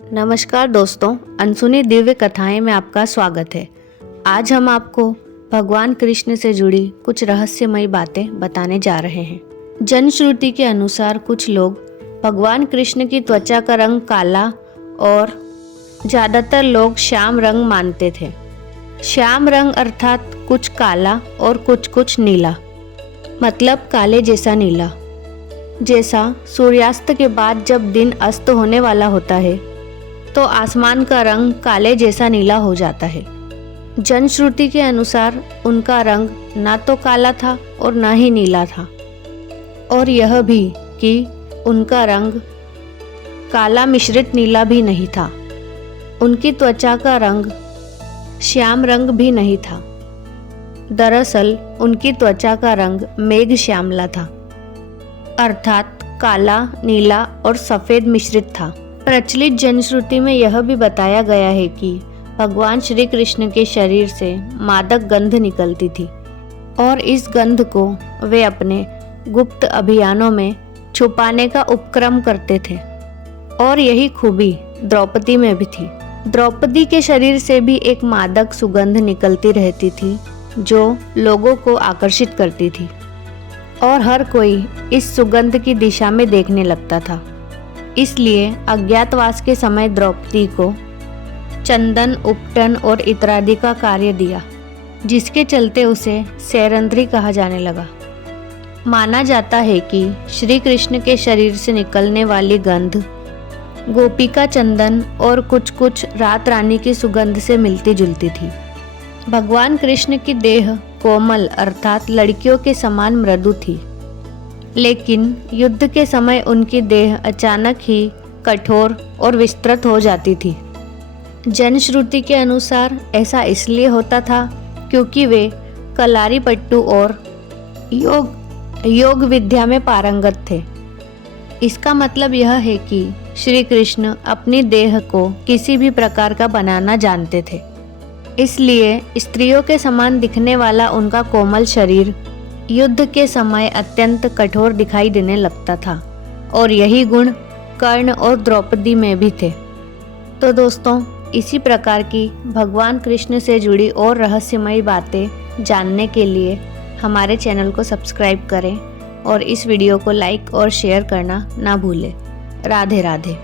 नमस्कार दोस्तों, अनसुनी दिव्य कथाएं में आपका स्वागत है। आज हम आपको भगवान कृष्ण से जुड़ी कुछ रहस्यमयी बातें बताने जा रहे हैं। जनश्रुति के अनुसार कुछ लोग भगवान कृष्ण की त्वचा का रंग काला और ज़्यादातर लोग श्याम रंग मानते थे। श्याम रंग अर्थात कुछ काला और कुछ नीला, मतलब काले जैसा नीला। जैसा सूर्यास्त के बाद जब दिन अस्त होने वाला होता है तो आसमान का रंग काले जैसा नीला हो जाता है। जनश्रुति के अनुसार उनका रंग ना तो काला था और ना ही नीला था, और यह भी कि उनका रंग काला मिश्रित नीला भी नहीं था। उनकी त्वचा का रंग श्याम रंग भी नहीं था। दरअसल उनकी त्वचा का रंग मेघ श्यामला था, अर्थात काला, नीला और सफ़ेद मिश्रित था। प्रचलित जनश्रुति में यह भी बताया गया है कि भगवान श्री कृष्ण के शरीर से मादक गंध निकलती थी और इस गंध को वे अपने गुप्त अभियानों में छुपाने का उपक्रम करते थे, और यही खूबी द्रौपदी में भी थी। द्रौपदी के शरीर से भी एक मादक सुगंध निकलती रहती थी जो लोगों को आकर्षित करती थी, और हर कोई इस सुगंध की दिशा में देखने लगता था। इसलिए अज्ञातवास के समय द्रौपदी को चंदन, उपटन और इत्रादि का कार्य दिया, जिसके चलते उसे सैरंध्री कहा जाने लगा। माना जाता है कि श्री कृष्ण के शरीर से निकलने वाली गंध गोपिका चंदन और कुछ रात रानी की सुगंध से मिलती जुलती थी। भगवान कृष्ण की देह कोमल अर्थात लड़कियों के समान मृदु थी, लेकिन युद्ध के समय उनकी देह अचानक ही कठोर और विस्तृत हो जाती थी। जनश्रुति के अनुसार ऐसा इसलिए होता था क्योंकि वे कलारी पट्टू और योग विद्या में पारंगत थे। इसका मतलब यह है कि श्री कृष्ण अपनी देह को किसी भी प्रकार का बनाना जानते थे। इसलिए स्त्रियों के समान दिखने वाला उनका कोमल शरीर युद्ध के समय अत्यंत कठोर दिखाई देने लगता था, और यही गुण कर्ण और द्रौपदी में भी थे। तो दोस्तों, इसी प्रकार की भगवान कृष्ण से जुड़ी और रहस्यमयी बातें जानने के लिए हमारे चैनल को सब्सक्राइब करें और इस वीडियो को लाइक और शेयर करना ना भूलें। राधे राधे।